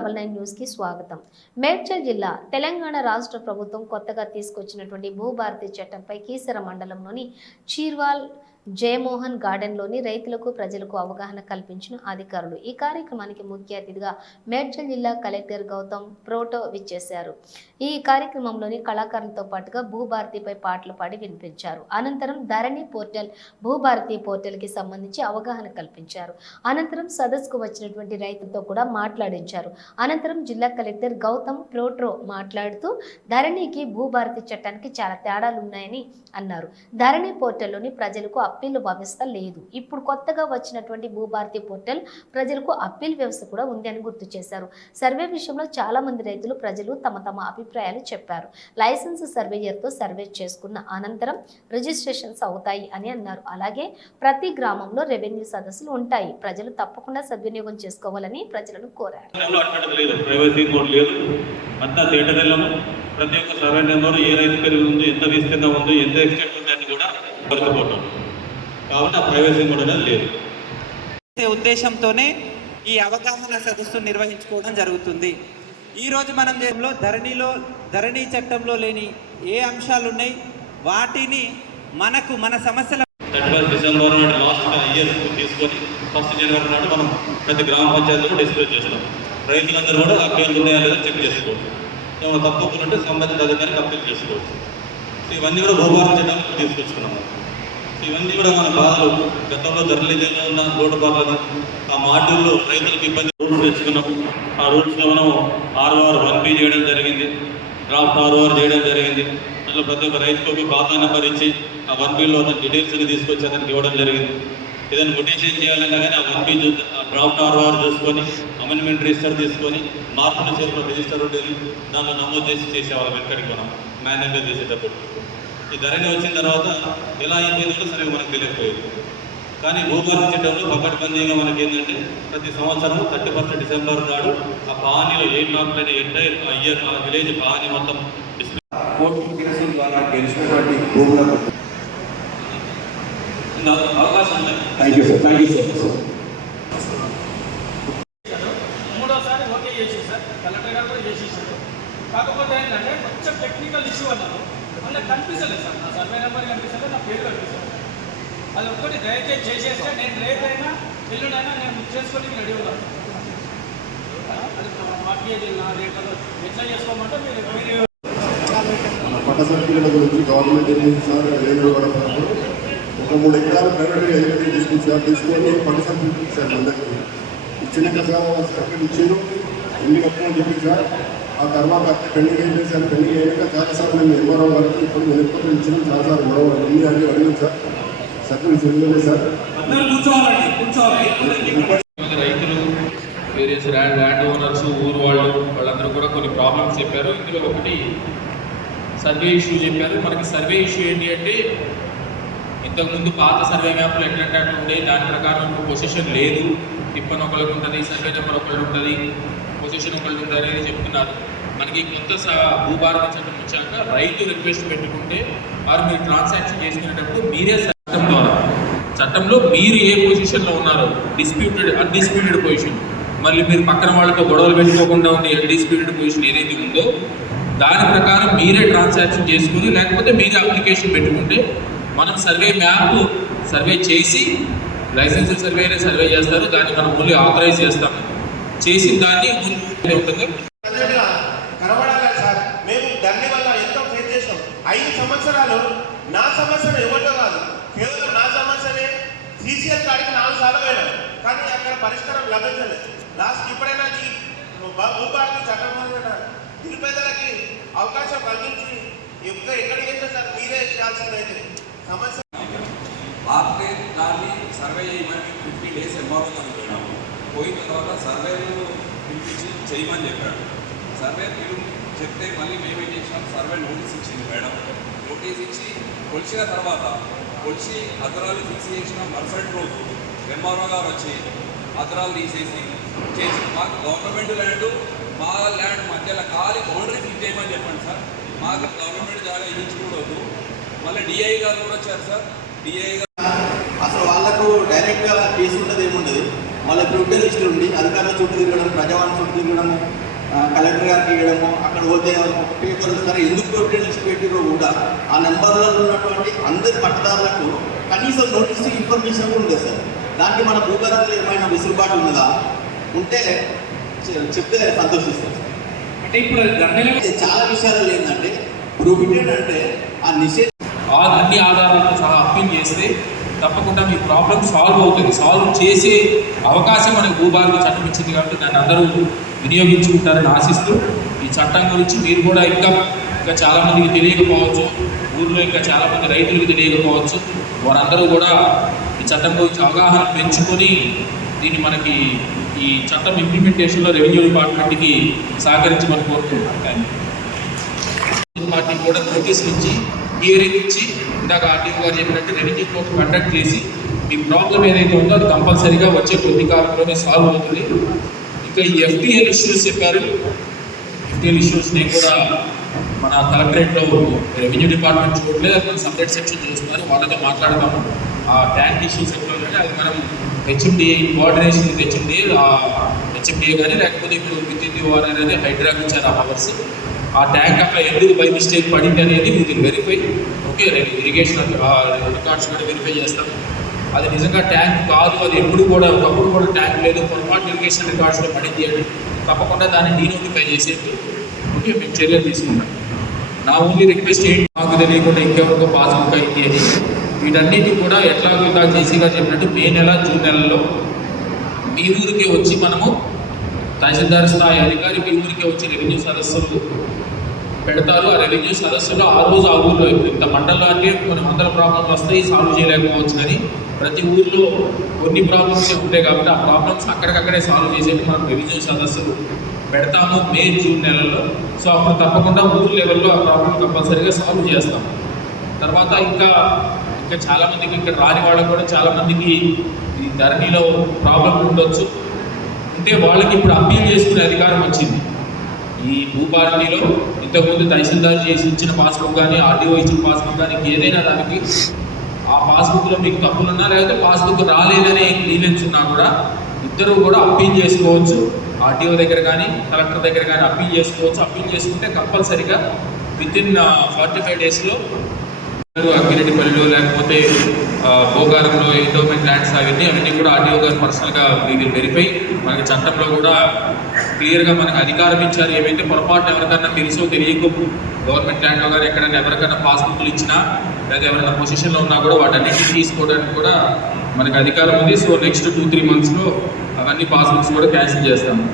Double nine న్యూస్కి స్వాగతం. మేడ్చల్ జిల్లా తెలంగాణ రాష్ట్ర ప్రభుత్వం కొత్తగా తీసుకొచ్చినటువంటి భూభారతి చట్టంపై కీసర మండలంలోని చీర్వాల్ జయమోహన్ గార్డెన్లోని రైతులకు ప్రజలకు అవగాహన కల్పించిన అధికారులు. ఈ కార్యక్రమానికి ముఖ్య అతిథిగా మేడ్చల్ జిల్లా కలెక్టర్ గౌతమ్ ప్రోటో విచ్చేశారు. ఈ కార్యక్రమంలోని కళాకారులతో పాటుగా భూభారతిపై పాటలు పాడి వినిపించారు. అనంతరం ధరణి పోర్టల్ భూభారతి పోర్టల్కి సంబంధించి అవగాహన కల్పించారు. అనంతరం సదస్సుకు వచ్చినటువంటి రైతులతో కూడా మాట్లాడించారు. అనంతరం జిల్లా కలెక్టర్ గౌతమ్ ప్రోట్రో మాట్లాడుతూ ధరణికి భూభారతి చట్టానికి చాలా తేడాలు ఉన్నాయని అన్నారు. ధరణి పోర్టల్లోని ప్రజలకు అప్పీల్ వ్యవస్థ లేదు ఇప్పుడు కొత్తగా వచ్చినటువంటి భూభారతి పోర్టల్ ప్రజలకు అప్పీల్ వ్యవస్థ కూడా ఉంది అని గుర్తు చేశారు. సర్వే విషయంలో చాలా మంది రైతులు ప్రజలు తమ తమ అభిప్రాయాలు చెప్పారు. లైసెన్స్ సర్వేయర్తో సర్వే చేసుకున్న అనంతరం రిజిస్ట్రేషన్స్ అవుతాయి అని అన్నారు. అలాగే ప్రతి గ్రామంలో రెవెన్యూ సదస్సులు ఉంటాయి. ప్రజలు తప్పకుండా సద్వినియోగం చేసుకోవాలని ప్రజలను కోరారు. అంతా ప్రతి ఒక్క సర్వే నెంబర్ ఏ రైతు పేరు ఉంది ఎంత విస్తీర్ణం ఉంది ఎంత ఎక్స్టెంట్ ఉంది అని కూడా కాబట్టి ఆ ప్రైవసీ కోడ్ లేదు. ఉద్దేశంతోనే ఈ అవగాహన సదస్సు నిర్వహించుకోవడం జరుగుతుంది. ఈరోజు మనం చేలో ధరణిలో ధరణి చట్టంలో లేని ఏ అంశాలు ఉన్నాయి? వాటిని మనకు మన సమస్యల థర్టీ ఫస్ట్ డిసెంబర్ నాడు లాస్ట్ ఇయర్ తీసుకొని ఫస్ట్ జనవరి నాడు మనం ప్రతి గ్రామ పంచాయతీలో డిస్ప్లే చేస్తాం. రైతులందరూ కూడా ఆ పేర్లు ఉన్నాయా లేదా చెక్ చేసుకోవచ్చు. ఏమైనా తప్పులు ఉంటే సంబంధిత అధికారికి అప్పీల్ చేసుకోవచ్చు. ఇవన్నీ కూడా భూభారత చట్టానికి తీసుకొచ్చుకున్నాము. సో ఇవన్నీ కూడా మన బాధలు. గతంలో ధరలేజంలో ఉన్న లోటుపాట్లను ఆ మాడ్యూల్లో రైతులకు ఇబ్బంది రూల్స్ తెచ్చుకున్నాము ఆ రూల్స్లో మనం ఆర్ఓఆర్ వన్ బి చేయడం జరిగింది. డ్రాఫ్ట్ ఆర్ఓఆర్ చేయడం జరిగింది. అందులో ప్రతి ఒక్క రైతుకు ఒక ఖాతా నెంబర్ ఇచ్చి ఆ వన్ బిలో డీటెయిల్స్ అని తీసుకొచ్చి అతనికి ఇవ్వడం జరిగింది. ఏదైనా కొటేషన్ చేయాలన్నా కానీ ఆ వన్ బి డ్రాఫ్ట్ ఆర్ఓఆర్ చూసుకొని అమెండ్మెంట్ రిజిస్టర్ తీసుకొని మార్పులు చేసిన రిజిస్టర్ ఉండేది. దాంట్లో నమోదు చేసి చేసేవాళ్ళం ఎక్కడికి మనం మేనేజ్మెంట్ చేసేటప్పుడు. ఈ ధరణి వచ్చిన తర్వాత ఎలా అయిపోయిందో కూడా సరిగ్గా మనకు తెలియకపోయేది. కానీ భూభారతి చట్టంలో పకడ్బందీగా మనకి ఏంటంటే ప్రతి సంవత్సరం థర్టీ ఫస్ట్ డిసెంబర్ నాడు ఆ కాలనీలో ఏ బ్లాక్లైన ఎంటైర్ ఇయర్ ఆ విలేజ్ కాలనీ మొత్తం డిస్ప్లే కోర్టు కేసుల ద్వారా గెలిచినటువంటి భూములకు అవకాశం ఉంది? Thank you sir thank you so much మూడోసారి ఓకే చేసి సార్. కలెక్టర్ గారు కూడా చేసేసారు. కాకపోతే ఏంటంటే కొంచెం టెక్నికల్ ఇష్యూ అన్నారు కనిపించలేదు సార్. నా సర్వే నెంబర్ కనిపిస్తలేదు నా పేరు కనిపిస్తుంది అది ఒక్కటి దయచేసి చేసేస్తే నేను రేపైనా ఎల్లుండైనా నేను చేసుకొని రెడీ ఉన్నాను అది మాకు నా రేట్లో ఎట్లా చేసుకోమంటే మీరు పట్ట సర్కిల్ గురించి గవర్నమెంట్ సార్? రేంజ్ ఒక మూడు ఎకరాలు ప్రైవేట్గా ఎదుగుతుంది తీసుకుంది సార్ తీసుకొని పట్ట సర్కిల్ ఇచ్చాను మన సార్ సర్కిల్ ఇచ్చారు. ఎన్ని కట్టమని చెప్పి సార్? ఆ తర్వాత అక్కడ పెండింగ్ అయిపోయింది సార్ పెండింగ్ అయ్యాక చాలా సార్ మేము ఎంఆర్ఓ గారికి ఇప్పుడు నేను ఎప్పుడు ఇచ్చినాం చాలా సార్ గొడవ ఎన్ని అని అడిగాం సార్. సర్కిల్ చెందలేదు సార్. రైతులు వేరియస్ ల్యాండ్ ల్యాండ్ ఓనర్స్ ఊరు వాళ్ళు వాళ్ళందరూ కూడా కొన్ని ప్రాబ్లమ్స్ చెప్పారు. ఇందులో ఒకటి సర్వే ఇష్యూ చెప్పారు. మనకి సర్వే ఇష్యూ ఏంటి అంటే ఇంతకుముందు పాత సర్వే మ్యాప్లు ఎట్లంటే అట్లా ఉండే దాని ప్రకారం ఇప్పుడు పొజిషన్ లేదు. టిప్పన్ ఒకరికి ఉంటుంది సర్వే నెంబర్ ఒకళ్ళు ఉంటుంది. పొజిషన్ ఒకళ్ళు ఉండాలని చెప్తున్నారు. మనకి కొత్త భూభారత చట్టం వచ్చాక రైతు రిక్వెస్ట్ పెట్టుకుంటే వారు మీరు ట్రాన్సాక్షన్ చేసుకునేటప్పుడు మీరే చట్టం ద్వారా చట్టంలో మీరు ఏ పొజిషన్లో ఉన్నారో డిస్ప్యూటెడ్ అన్డిస్ప్యూటెడ్ పొజిషన్ మళ్ళీ మీరు పక్కన వాళ్ళతో గొడవలు పెట్టుకోకుండా ఉండే అన్డిస్ప్యూటెడ్ పొజిషన్ ఏదైతే ఉందో దాని ప్రకారం మీరే ట్రాన్సాక్షన్ చేసుకుని లేకపోతే మీరే అప్లికేషన్ పెట్టుకుంటే మనం సర్వే మ్యాప్ సర్వే చేసి లైసెన్స్ సర్వే సర్వే చేస్తారు. దాన్ని మనం మళ్ళీ ఆథరైజ్ చేస్తాము. చేసిన దాన్ని ఉంటుంది. కనబడాలి సార్. మేము దాని వల్ల ఎంతో ఫేస్ చేసాం ఐదు సంవత్సరాలు నా సమస్యను కాదు కేవలం నా సమస్యనే. సీసీఎల్ కాడికి నాలుగు సార్లు వెళ్ళాం కానీ అక్కడ పరిష్కారం లభించలేదు. లాస్ట్ ఇప్పుడైనా భూభారతి చట్టం నిరుపేదలకి అవకాశం కల్పించి ఎక్క ఎక్కడికి వెళ్తే సార్ మీరే చేయాల్సిందైతే సమస్య సర్వే చేయమని ఫిఫ్టీ డేస్ ఎంఆర్ఓ పోయిన తర్వాత సర్వేలు పిలిపించి చేయమని చెప్పాడు. సర్వే మీరు చెప్తే మళ్ళీ మేమేం చేసినాం? సర్వే నోటీస్ ఇచ్చింది మేడం. నోటీస్ ఇచ్చి కొలిచిన తర్వాత కొలిచి అదరాలు ఫిక్స్ చేసిన మరుసటి రోజు. ఎంఆర్ఓ గారు వచ్చి అదరాలు తీసేసి చేసి మాకు గవర్నమెంట్ ల్యాండ్ మా ల్యాండ్ మధ్యలో ఖాళీ బౌండరీ ఫిక్స్ చేయమని చెప్పండి సార్. మాకు గవర్నమెంట్ జాగా ఇచ్చుకోవద్దు. మళ్ళీ డిఐ గారు కూడా వచ్చారు సార్. డిఐ గారు అసలు వాళ్ళకు డైరెక్ట్గా కేసు ఉండదు ఏముండదు? వాళ్ళ లిస్టులు ఉండి అధికారుల చుట్టూ తిరగడం ప్రజావాణి చుట్టూ తిరగడము కలెక్టర్ గారికి ఇవ్వడము అక్కడ పోతే ఒక పేపర్ సరే ఎందుకు ప్రివిటల్ లిస్ట్ పెట్టిరో కూడా ఆ నెంబర్లలో ఉన్నటువంటి అందరి పట్టదారులకు కనీసం నోటీస్ ఇన్ఫర్మేషన్ కూడా ఉండదు సార్. దానికి మన భూగర్భంలో ఏమైనా వెసులుబాటు ఉన్నదా? ఉంటే చెప్తే సంతోషిస్తాం సార్ అంటే ఇప్పుడు చాలా విషయాలు ఏంటంటే ప్రొహిబిటెడ్ అంటే ఆ నిషేధ ఆ అన్ని ఆధారాలతో సహా అప్పీల్ చేస్తే తప్పకుండా మీ ప్రాబ్లం సాల్వ్ అవుతుంది. సాల్వ్ చేసే అవకాశం మనకు భూభారతి చట్టం ఇచ్చింది కాబట్టి దాన్ని అందరూ వినియోగించుకుంటారని ఆశిస్తూ ఈ చట్టం గురించి మీరు కూడా ఇంకా ఇంకా చాలామందికి తెలియకపోవచ్చు. ఊళ్ళో ఇంకా చాలామంది రైతులకు తెలియకపోవచ్చు. వారందరూ కూడా ఈ చట్టం గురించి అవగాహన పెంచుకొని దీన్ని మనకి ఈ చట్టం ఇంప్లిమెంటేషన్లో రెవెన్యూ డిపార్ట్మెంట్కి సహకరించమని కోరుకుంటున్నాను. థ్యాంక్ యూ పార్టీ కూడా నోటీసులు ఇచ్చి హియరింగ్ ఇచ్చి ఇందాక ఆర్టీఓ గారు చెప్పినట్టు రెవెన్యూ కోర్టు కండక్ట్ చేసి మీ ప్రాబ్లం ఏదైతే ఉందో అది కంపల్సరీగా వచ్చే కొద్ది కాలంలోనే సాల్వ్ అవుతుంది. ఇంకా ఈ ఎఫ్టీఎల్ ఇష్యూస్ చెప్పారు. ఎఫ్టీఎల్ ఇష్యూస్ని కూడా మన కలెక్టరేట్లో రెవెన్యూ డిపార్ట్మెంట్ చూడలేదు. అది సపరేట్ సెక్షన్ చూస్తున్నారు. వాళ్ళతో మాట్లాడతాము ఆ ట్యాంక్ ఇష్యూస్ ఎట్లా కానీ అది మనం HMDA coordination with HMDA HMDA కానీ లేకపోతే ఇప్పుడు విత్ ఇన్ ది వార్ అనేది హైడ్రాక్ ఇచ్చారు ఆ పవర్స్ ఆ ట్యాంక్ అక్కడ ఎందుకు బై మిస్టేక్ పడింది అనేది మీరు వెరిఫై ఓకే ఇరిగేషన్ రికార్డ్స్ కూడా వెరిఫై చేస్తాం. అది నిజంగా ట్యాంక్ కాదు అది ఎప్పుడు కూడా ఒకప్పుడు కూడా ట్యాంక్ లేదు పొరపాటు ఇరిగేషన్ రికార్డ్స్లో పడింది అని తప్పకుండా దాన్ని డీనోటిఫై చేసేట్టు ఓకే మేము చర్యలు తీసుకుంటాం. నా ఓన్లీ రిక్వెస్ట్ ఏంటి? మాకు తెలియకుండా ఇంకెవరికో పాస్బుక్ అయింది అని. వీటన్నిటి కూడా ఎట్లా ఇలా జేసీగా చెప్పినట్టు మే నెల జూన్ నెలలో మీ ఊరికి వచ్చి మనము తహసీల్దార్ స్థాయి అధికారి మీ ఊరికి వచ్చి రెవెన్యూ సదస్సులు పెడతారు ఆ రెవెన్యూ సదస్సులో ఆ రోజు ఆ ఊర్లో ఇప్పుడు ఇంత మండల్లో అంటే కొన్ని వందల ప్రాబ్లమ్స్ వస్తాయి సాల్వ్ చేయలేకపోవచ్చు కానీ ప్రతి ఊర్లో కొన్ని ప్రాబ్లమ్స్ ఉంటాయి కాబట్టి ఆ ప్రాబ్లమ్స్ అక్కడికక్కడే సాల్వ్ చేసేట్టు మనం రెవెన్యూ సదస్సులు పెడతాము మే జూన్ నెలలో. సో అప్పుడు తప్పకుండా ఊరు లెవెల్లో ఆ ప్రాబ్లం కంపల్సరీగా సాల్వ్ చేస్తాం. తర్వాత ఇంకా ఇంకా చాలామందికి ఇక్కడ రాని వాళ్ళకు కూడా చాలామందికి ఈ ధరణిలో ప్రాబ్లం ఉండొచ్చు. అంటే వాళ్ళకి ఇప్పుడు అప్పీల్ చేసుకునే అధికారం వచ్చింది. ఈ భూపార్టీలో ఇంతకుముందు తహసీల్దార్ చేసి ఇచ్చిన పాస్బుక్ కానీ ఆర్డీఓ ఇచ్చిన పాస్బుక్ కానీ ఏదైనా దానికి ఆ పాస్బుక్లో మీకు తప్పులున్నా లేకపోతే పాస్బుక్ రాలేదనే క్లీనెన్స్ ఉన్నా కూడా ఇద్దరు కూడా అప్పీల్ చేసుకోవచ్చు. ఆర్టీఓ దగ్గర కానీ కలెక్టర్ దగ్గర కానీ అప్పీల్ చేసుకోవచ్చు. అప్పీల్ చేసుకుంటే కంపల్సరీగా విత్ ఇన్ ఫార్టీ ఫైవ్ డేస్లో అక్కిరెడ్డిపల్లిలో లేకపోతే ఆ, భోగారంలో ఎండోమెంట్ ల్యాండ్స్ అవన్నీ అవన్నీ కూడా ఆర్టీఓ గారు పర్సనల్గా విల్ వెరిఫై మనకి చట్టంలో కూడా క్లియర్గా మనకు అధికారం ఇచ్చారు. ఏవైతే పొరపాటు ఎవరికన్నా తెలుసో తెలియకో గవర్నమెంట్ ల్యాండ్లో కానీ ఎక్కడైనా ఎవరికైనా పాస్బుక్లు ఇచ్చినా లేదా ఎవరైనా పొజిషన్లో ఉన్నా కూడా వాటన్నిటిని తీసుకోవడానికి కూడా మనకి అధికారం ఉంది. సో నెక్స్ట్ టూ త్రీ మంత్స్లో అవన్నీ పాస్బుక్స్ కూడా క్యాన్సిల్ చేస్తాము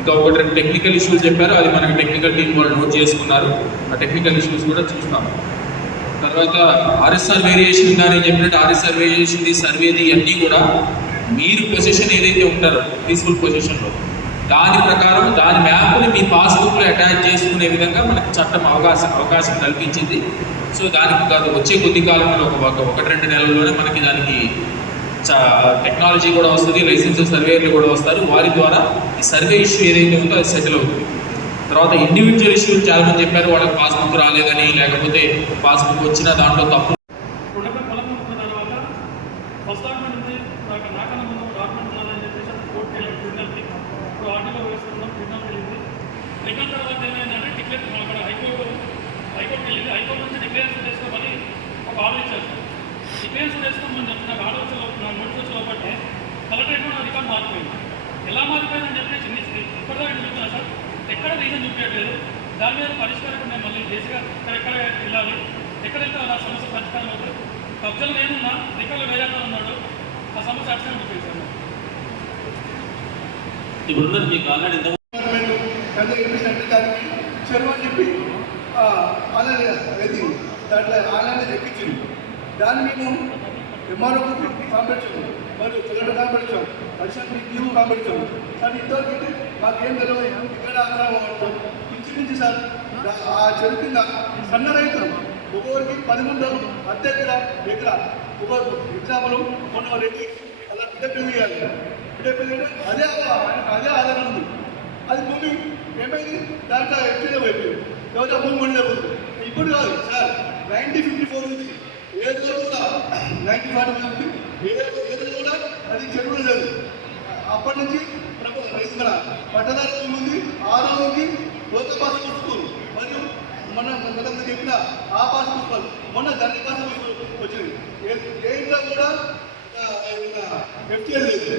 ఇంకా ఒకటి రెండు టెక్నికల్ ఇష్యూస్ చెప్పారు. అది మనకి టెక్నికల్ టీం వాళ్ళు నోట్ చేసుకున్నారు. ఆ టెక్నికల్ ఇష్యూస్ కూడా చూస్తాము తర్వాత ఆర్ఎస్ఆర్ వేరియేషన్ కానీ చెప్పినట్టు ఆర్ఎస్ఆర్ వేరియేషన్ సర్వేది అన్నీ కూడా మీరు పొజిషన్ ఏదైతే ఉంటారో పీస్ఫుల్ పొజిషన్లో దాని ప్రకారం దాని మ్యాప్ని మీ పాస్బుక్లో అటాచ్ చేసుకునే విధంగా మనకి చట్టం అవకాశం అవకాశం కల్పించింది. సో దానికి కాదు వచ్చే కొద్ది కాలంలో ఒక ఒక- ఒకటి రెండు నెలల్లోనే మనకి దానికి టెక్నాలజీ కూడా వస్తుంది లైసెన్స్ సర్వేయర్లు కూడా వస్తారు. వారి ద్వారా ఈ సర్వే ఇష్యూ ఏదైతే ఉందో అది సెటిల్ అవుతుంది. తర్వాత ఇండివిజువల్ ఇష్యూలు చాలా మంది చెప్పారు వాళ్ళకి పాస్బుక్ రాలేదని లేకపోతే పాస్బుక్ వచ్చిన దాంట్లో తప్పు దాని మీద పరిష్కారం నేను మళ్ళీ చేసిగా ఎక్కడ వెళ్ళాలి? ఎక్కడ వెళ్తే ఆ సమస్య పరిష్కారం అవుతుంది? కబ్జలు నేనున్నా రికార్డులు వేరే అతను ఉన్నాడు? ఆ సమస్య అర్థం చూపించాను ఇప్పుడు మీకు ఆల్రెడీ చెరువు అని చెప్పి ఆన్లైన్ అది దాంట్లో ఆన్లైన్లో చెప్పించింది దాన్ని మేము ఎంఆర్ఓకి కాంపించాము మరియు తెలంగాణ కాంపించాం పరిశ్రమ న్యూ కాంపించాం కానీ ఇంతవరకు మాకేం తెలియదు ఇక్కడ అక్కడ ఇంచుమించు సార్. ఆ చెరువు కింద సన్న రైతులు ఒక్కొక్కరికి పదకొండు అద్దె ఎకరా ఎకరా. ఒక ఎగ్జాంపుల్ మొన్న రెడ్డి అలా బిడ్డ పెళ్ళి చేయాలి. బిడ్డ పెళ్ళి అదే ఆయనకు అదే ఆధారం ఉంది. అది భూమి ఏమైంది? దాంట్లో ఎఫ్టీలో అయిపోయింది ఎవరైనా భూమి ఉండలేకపోతుంది ఇప్పుడు కాదు సార్ నైన్టీన్ ఫిఫ్టీ ఫోర్ నుంచి ఏ రోజు కూడా నైన్టీన్ ఫార్టీ నుంచి ఏ ఏ రోజు కూడా అది చెరువులు లేదు. అప్పటి నుంచి ప్రభు- మన పట్టణానికి ముందు ఆరో నుంచి లోక భాష పుస్తకాలు మరియు మొన్న గతంలో చెప్పిన ఆ భాష పుస్తకాలు మొన్న దాని భాష వచ్చింది. ఏ ఇంట్లో కూడా ఎఫ్టీఎల్ లేదు.